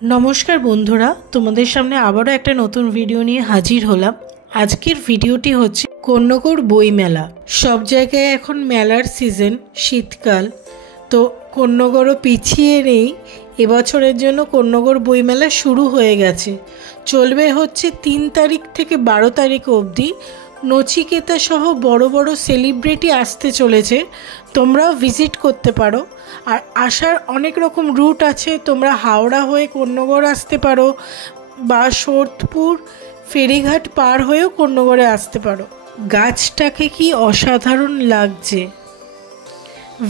नमस्कार बंधुरा तुम्हारे सामने आबारो एक नतून भिडियो निये हाजिर हलाम। आजकेर भिडियोटी होच्छे कोन्नगर बई मेला। सब जायगाय एखन मेलार सीजन शीतकाल, तो कोन्नगरও पिछिए नेই। এবছরের জন্য कोन्नगर বই মেলা शुरू হয়ে গেছে। চলবে হচ্ছে 3 তারিখ থেকে 12 তারিখ অবধি। নচিকেতা সহ বড় বড় সেলিব্রিটি আসতে চলেছে, তোমরাও ভিজিট করতে পারো। আর আসার অনেক রকম রুট আছে, তোমরা হাওড়া হয়ে কোন্নগর আসতে পারো বা সোদপুর ফেরিঘাট পার হয়েও কোন্নগরে আসতে পারো। গাছটাকে কি অসাধারণ লাগছে।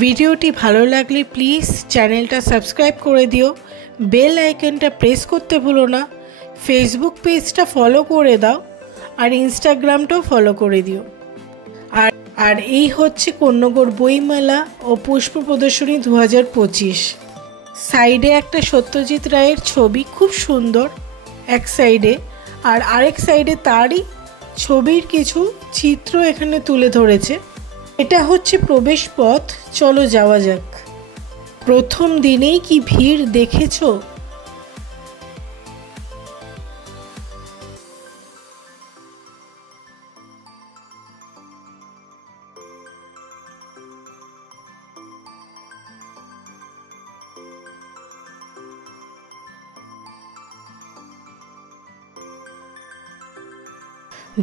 ভিডিওটি ভালো লাগলে প্লিজ চ্যানেলটা সাবস্ক্রাইব করে দিও, বেল আইকনটা প্রেস করতে ভুলো না, ফেসবুক পেজটা ফলো করে দাও আর ইনস্টাগ্রামটাও ফলো করে দিও। আর এই হচ্ছে কোন্নগর বইমেলা ও পুষ্প প্রদর্শনী 2025। সাইডে একটা সত্যজিৎ রায়ের ছবি খুব সুন্দর এক সাইডে, আর আরেক সাইডে তারই ছবির কিছু চিত্র এখানে তুলে ধরেছে। এটা হচ্ছে প্রবেশ পথ, চলো যাওয়া যাক। প্রথম দিনেই কি ভিড় দেখেছো।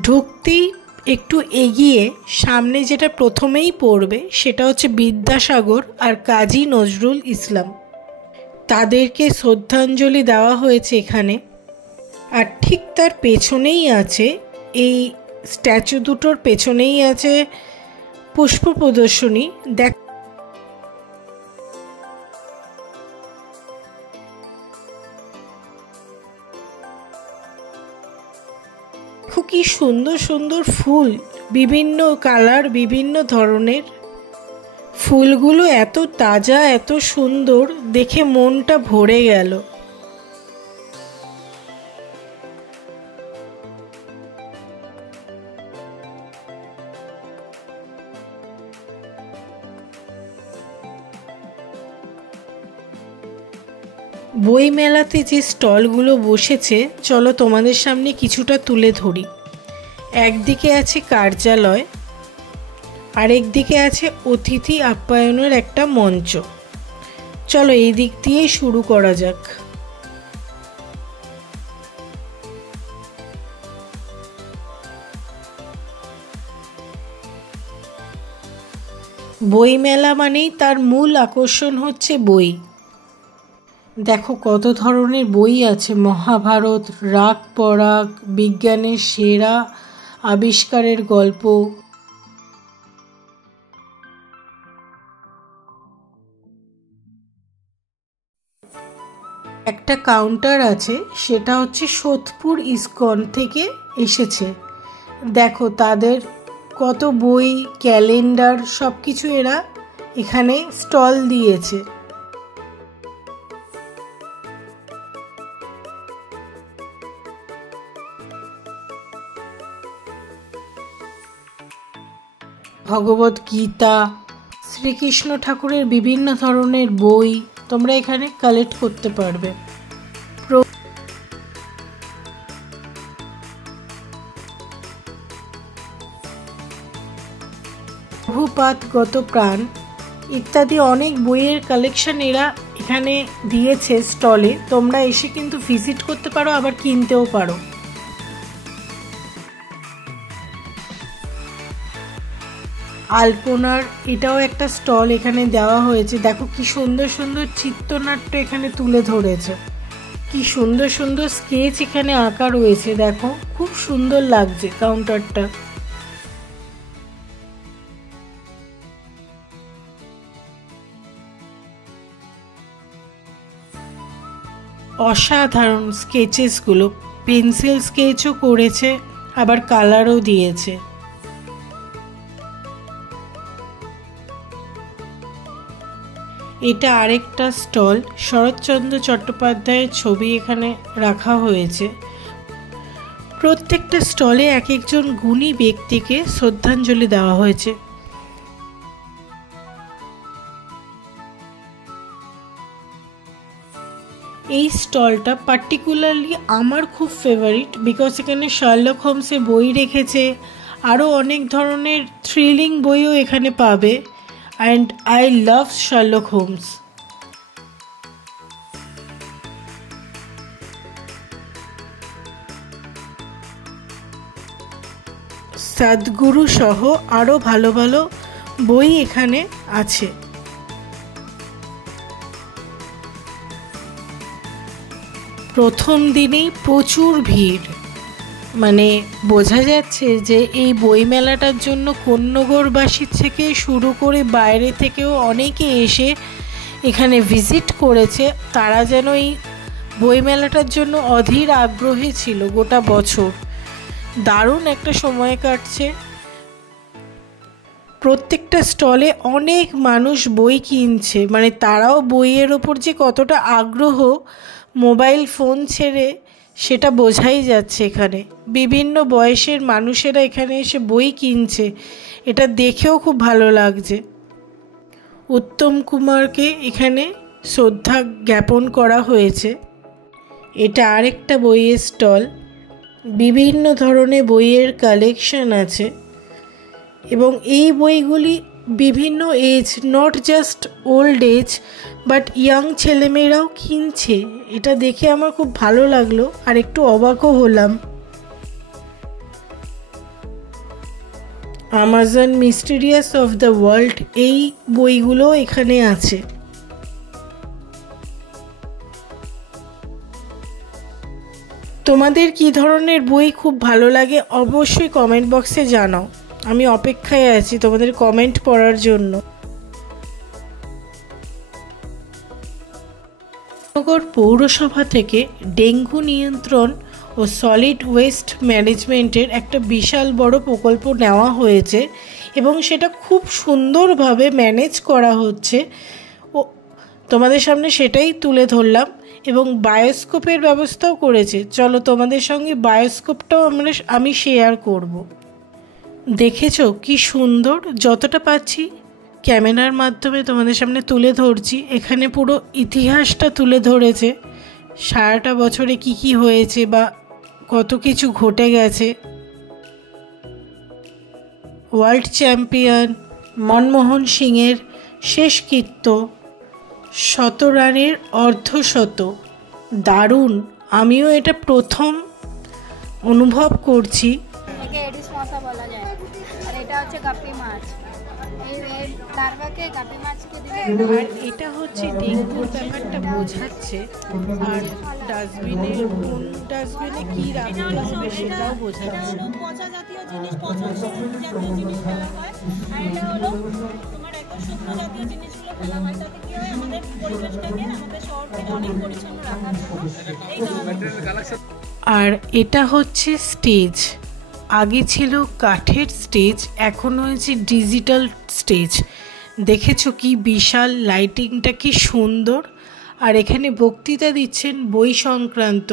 ঢুকতেই একটু এগিয়ে সামনে যেটা প্রথমেই পড়বে সেটা হচ্ছে বিদ্যাসাগর আর কাজী নজরুল ইসলাম। তাদেরকে শ্রদ্ধাঞ্জলি দেওয়া হয়েছে এখানে। আর ঠিক তার পেছনেই আছে, এই স্ট্যাচু দুটোর পেছনেই আছে পুষ্প প্রদর্শনী। দেখো কি সুন্দর সুন্দর ফুল, বিভিন্ন কালার, বিভিন্ন ধরনের ফুলগুলো এত তাজা, এত সুন্দর, দেখে মনটা ভরে গেল। বই মেলাতে যে স্টলগুলো বসেছে চলো তোমাদের সামনে কিছুটা তুলে ধরি। একদিকে আছে কার্যালয়, আরেকদিকে আছে অতিথি আপ্যায়নের একটা মঞ্চ। চলো এই দিক দিয়েই শুরু করা যাক। বই মেলা মানেই তার মূল আকর্ষণ হচ্ছে বই। দেখো কত ধরনের বই আছে, মহাভারত, রাগ পরাগ, বিজ্ঞানের সেরা আবিষ্কারের গল্প। একটা কাউন্টার আছে, সেটা হচ্ছে সোদপুর ইস্কন থেকে এসেছে। দেখো তাদের কত বই, ক্যালেন্ডার সব কিছু এরা এখানে স্টল দিয়েছে। ভগবত গীতা, শ্রীকৃষ্ণ ঠাকুরের বিভিন্ন ধরনের বই তোমরা এখানে কালেক্ট করতে পারবে। প্রভুপাদগত প্রাণ ইত্যাদি অনেক বইয়ের কালেকশন এরা এখানে দিয়েছে স্টলে। তোমরা এসে কিন্তু ভিজিট করতে পারো, আবার কিনতেও পারো। আলপনার এটাও একটা স্টল এখানে দেওয়া হয়েছে। দেখো কি সুন্দর সুন্দর চিত্রনাট্য এখানে তুলে ধরেছে, কি সুন্দর সুন্দর স্কেচ এখানে আঁকা রয়েছে। দেখো খুব সুন্দর লাগছে কাউন্টারটা। অসাধারণ স্কেচেসগুলো, পেন্সিল স্কেচও করেছে, আবার কালারও দিয়েছে। এটা আরেকটা স্টল, শরৎচন্দ্র চট্টোপাধ্যায়ের ছবি এখানে রাখা হয়েছে। প্রত্যেকটা স্টলে এক একজন গুণী ব্যক্তিকে শ্রদ্ধাঞ্জলি দেওয়া হয়েছে। এই স্টলটা পার্টিকুলারলি আমার খুব ফেভারিট, বিকজ এখানে শার্লক হোমসের বই রেখেছে, আরও অনেক ধরনের থ্রিলিং বইও এখানে পাবে। And I love Sherlock Holmes. Sadhguru সহ আরও ভালো ভালো বই এখানে আছে। প্রথম দিনেই প্রচুর ভিড়, মানে বোঝা যাচ্ছে যে এই বইমেলাটার জন্য কোন্নগরবাসীর থেকে শুরু করে বাইরে থেকেও অনেকে এসে এখানে ভিজিট করেছে। তারা যেন এই বইমেলাটার জন্য অধীর আগ্রহে ছিল গোটা বছর। দারুণ একটা সময় কাটছে। প্রত্যেকটা স্টলে অনেক মানুষ বই কিনছে, মানে তারাও বইয়ের ওপর যে কতটা আগ্রহ মোবাইল ফোন ছেড়ে সেটা বোঝাই যাচ্ছে। এখানে বিভিন্ন বয়সের মানুষেরা এখানে এসে বই কিনছে, এটা দেখেও খুব ভালো লাগছে। উত্তম কুমারকে এখানে শ্রদ্ধা জ্ঞাপন করা হয়েছে। এটা আরেকটা বইয়ের স্টল, বিভিন্ন ধরনের বইয়ের কালেকশন আছে এবং এই বইগুলি বিভিন্ন age, not just old age, but young ছেলেমেয়েরাও কিনছে। এটা দেখে আমার খুব ভালো লাগলো আর একটু অবাকও হলাম। Amazon mysterious of the world, এই বইগুলো এখানে আছে। তোমাদের কী ধরনের বই খুব ভালো লাগে অবশ্যই কমেন্ট বক্সে জানাও। আমি অপেক্ষায় আছি তোমাদের কমেন্ট পড়ার জন্য। নগর পৌরসভা থেকে ডেঙ্গু নিয়ন্ত্রণ ও সলিড ওয়েস্ট ম্যানেজমেন্টের একটা বিশাল বড় প্রকল্প নেওয়া হয়েছে এবং সেটা খুব সুন্দরভাবে ম্যানেজ করা হচ্ছে। ও তোমাদের সামনে সেটাই তুলে ধরলাম এবং বায়োস্কোপের ব্যবস্থাও করেছে। চলো তোমাদের সঙ্গে বায়োস্কোপটাও আমি শেয়ার করব। দেখেছো কি সুন্দর, যতটা পাচ্ছি ক্যামেরার মাধ্যমে তোমাদের সামনে তুলে ধরছি। এখানে পুরো ইতিহাসটা তুলে ধরেছে, সারাটা বছরে কি কি হয়েছে বা কত কিছু ঘটে গেছে। ওয়ার্ল্ড চ্যাম্পিয়ন মনমোহন সিংয়ের শেষকৃত্য, 100 রানের অর্ধশত, দারুণ। আমিও এটা প্রথম অনুভব করছি। আর এটা হচ্ছে ডেঙ্গুর ব্যাপারটা বোঝাচ্ছে, আর ডাস্টবিনে কোন ডাস্টবিনে কি রাখতে হবে সেটাও বোঝাচ্ছে। পচা জাতীয় জিনিস, পচা জাতীয় জিনিস ফেলা হয়, আর এটা হলো তোমার একদম শুকনো জাতীয় জিনিসগুলো ফেলা হয়। তাতে কি হয়, আমাদের পরিবেশটাকে, আমাদের শহরটাকে অনেক পরিচ্ছন্ন রাখার জন্য। আর এটা হচ্ছে স্টেজ। আগে ছিল কাঠের স্টেজ, এখন হয়েছে ডিজিটাল স্টেজ। দেখেছো কি বিশাল, লাইটিংটা কি সুন্দর। আর এখানে বক্তৃতা দিচ্ছেন বই সংক্রান্ত,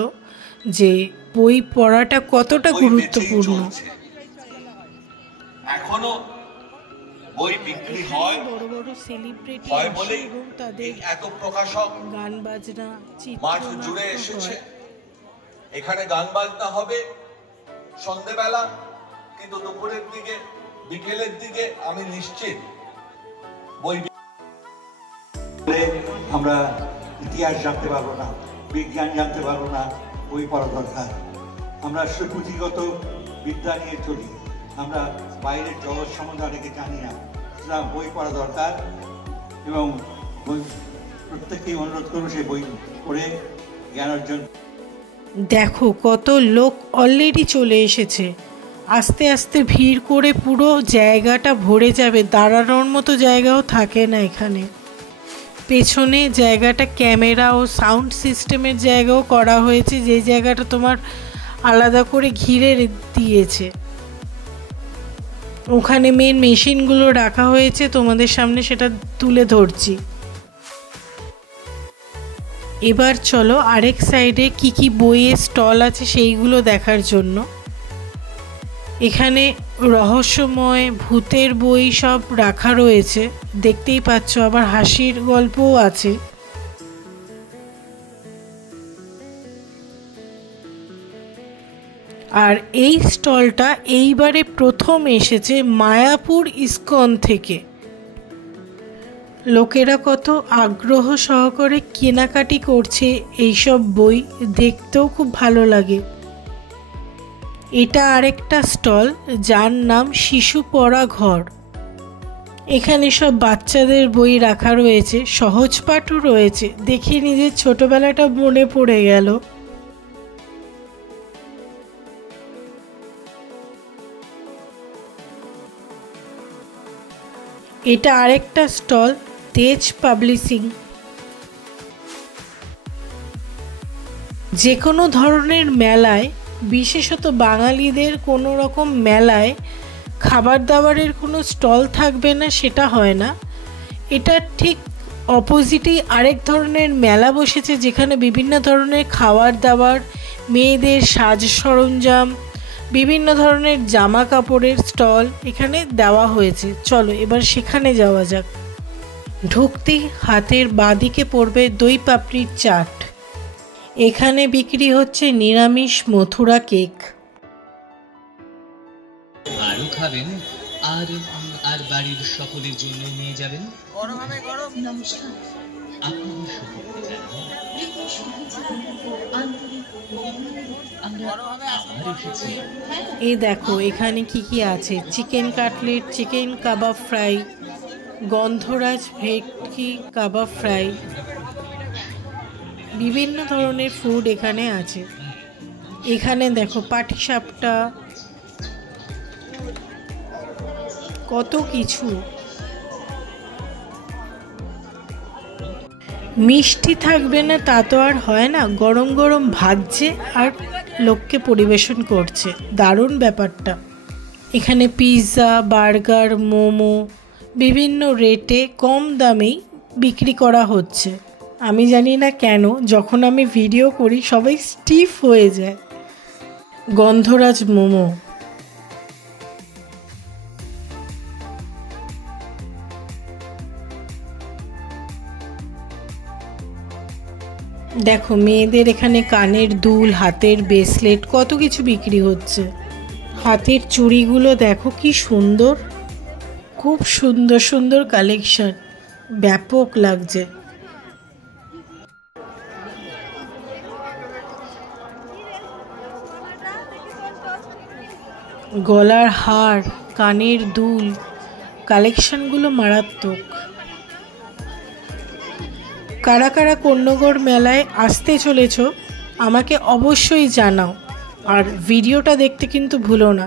যে বই পড়াটা কতটা গুরুত্বপূর্ণ। এখনো বই বিক্রি হয়, বড় বড় সেলিব্রিটি বলে এবং তাদের এত প্রকাশক গান বাজনা মাঠ জুড়ে এসেছে। এখানে গান বাজনা হবে সন্ধ্যেবেলা, কিন্তু দুপুরের দিকে, বিকেলের দিকে আমি নিশ্চিত বই আমরা ইতিহাস জানতে পারবো না, বিজ্ঞান জানতে পারবো না, বই পড়া দরকার। আমরা সুপুঁথিগত বিদ্যা নিয়ে চলি, আমরা বাইরের জগৎ সম্বন্ধে অনেকে জানি না, সুতরাং বই পড়া দরকার। এবং বই প্রত্যেককেই অনুরোধ করবো সেই বই পড়ে জ্ঞান অর্জন। দেখো কত লোক অলরেডি চলে এসেছে, আস্তে আস্তে ভিড় করে পুরো জায়গাটা ভরে যাবে, দাঁড়ানোর মতো জায়গাও থাকে না এখানে। পেছনে জায়গাটা ক্যামেরা ও সাউন্ড সিস্টেমের জায়গাও করা হয়েছে, যে জায়গাটা তোমার আলাদা করে ঘিরে দিয়েছে। ওখানে মেন মেশিনগুলো রাখা হয়েছে, তোমাদের সামনে সেটা তুলে ধরছি। এবার চলো আরেক সাইডে কি কি বইয়ের স্টল আছে সেইগুলো দেখার জন্য। এখানে রহস্যময় ভূতের বই সব রাখা রয়েছে, দেখতেই পাচ্ছ। আবার হাসির গল্পও আছে। আর এই স্টলটা এইবারে প্রথম এসেছে মায়াপুর ইস্কন থেকে। লোকেরা কত আগ্রহ সহকারে কেনাকাটি করছে এইসব বই, দেখতেও খুব ভালো লাগে। এটা আরেকটা স্টল যার নাম শিশু পড়া ঘর। এখানে সব বাচ্চাদের বই রাখা রয়েছে, সহজ পাঠও রয়েছে। দেখে নিজের ছোটবেলাটা মনে পড়ে গেল। এটা আরেকটা স্টল তেজ পাবলিশিং। যে কোনো ধরনের মেলায়, বিশেষত বাঙালিদের কোনো রকম মেলায় খাবার দাবারের কোনো স্টল থাকবে না সেটা হয় না। এটা ঠিক অপোজিটেই আরেক ধরনের মেলা বসেছে যেখানে বিভিন্ন ধরনের খাবার দাবার, মেয়েদের সাজ সরঞ্জাম, বিভিন্ন ধরনের জামা কাপড়ের স্টল এখানে দেওয়া হয়েছে। চলো এবার সেখানে যাওয়া যাক। ঢুকতেই হাতের বাঁদিকে পড়বে দই পাপড়ির চাট। এখানে বিক্রি হচ্ছে নিরামিষ মথুরা কেক। আরো খাবেন আর আর বাড়ির সকলের জন্য নিয়ে যাবেন। নমস্কার, আপনাদের সকলকে জানাই আমরা আবার এসেছি। এই দেখো এখানে কি কি আছে, চিকেন কাটলেট, চিকেন কাবাব ফ্রাই, গন্ধরাজ ভেটকি কাবাব ফ্রাই, বিভিন্ন ধরনের ফুড এখানে আছে। এখানে দেখো পাটিসাপটা, কত কিছু। মিষ্টি থাকবে না তা তো আর হয় না, গরম গরম ভাজছে আর লোককে পরিবেশন করছে, দারুণ ব্যাপারটা। এখানে পিৎজা, বার্গার, মোমো বিভিন্ন রেটে কম দামেই বিক্রি করা হচ্ছে। আমি জানি না কেন যখন আমি ভিডিও করি সবাই স্টিফ হয়ে যায়। গন্ধরাজ মোমো, দেখো মেয়েদের এখানে কানের দুল, হাতের ব্রেসলেট, কত কিছু বিক্রি হচ্ছে। হাতের চুড়িগুলো দেখো কি সুন্দর, খুব সুন্দর সুন্দর কালেকশন, ব্যাপক লাগছে। গলার হার, কানের দুল, কালেকশনগুলো মারাত্মক। কারা কারা কর্ণগড় মেলায় আসতে চলেছ আমাকে অবশ্যই জানাও, আর ভিডিওটা দেখতে কিন্তু ভুলো না।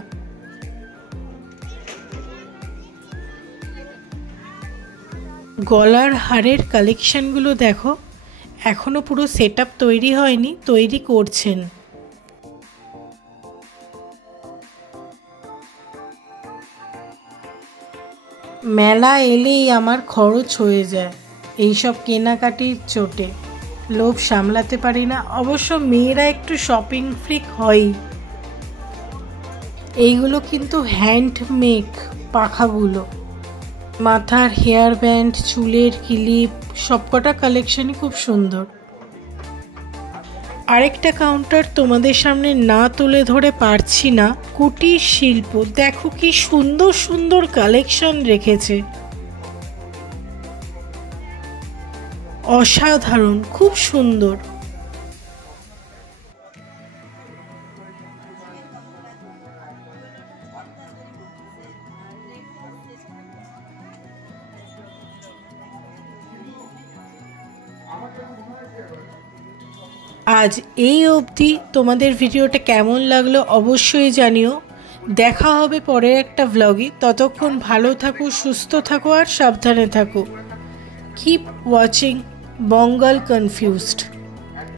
গলার হারের কালেকশনগুলো দেখো, এখনো পুরো সেটআপ তৈরি হয়নি, তৈরি করছেন। মেলা এলেই আমার খরচ হয়ে যায় এইসব কেনাকাটির চোটে, লোভ সামলাতে পারি না। অবশ্য মেয়েরা একটু শপিং ফ্রিক হয়ই। এইগুলো কিন্তু হ্যান্ডমেড পাখাগুলো, মাথার হেয়ার ব্যান্ড, চুলের ক্লিপ, সবকটা কালেকশনই খুব সুন্দর। আরেকটা কাউন্টার তোমাদের সামনে না তুলে ধরে পারছি না, কুটির শিল্প। দেখো কি সুন্দর সুন্দর কালেকশন রেখেছে, অসাধারণ, খুব সুন্দর। আজ এই অবধি। তোমাদের ভিডিওটা কেমন লাগলো অবশ্যই জানিও। দেখা হবে পরের একটা ভ্লগে। ততক্ষণ ভালো থাকো, সুস্থ থাকো আর সাবধানে থাকো। Keep watching Bengal Confused.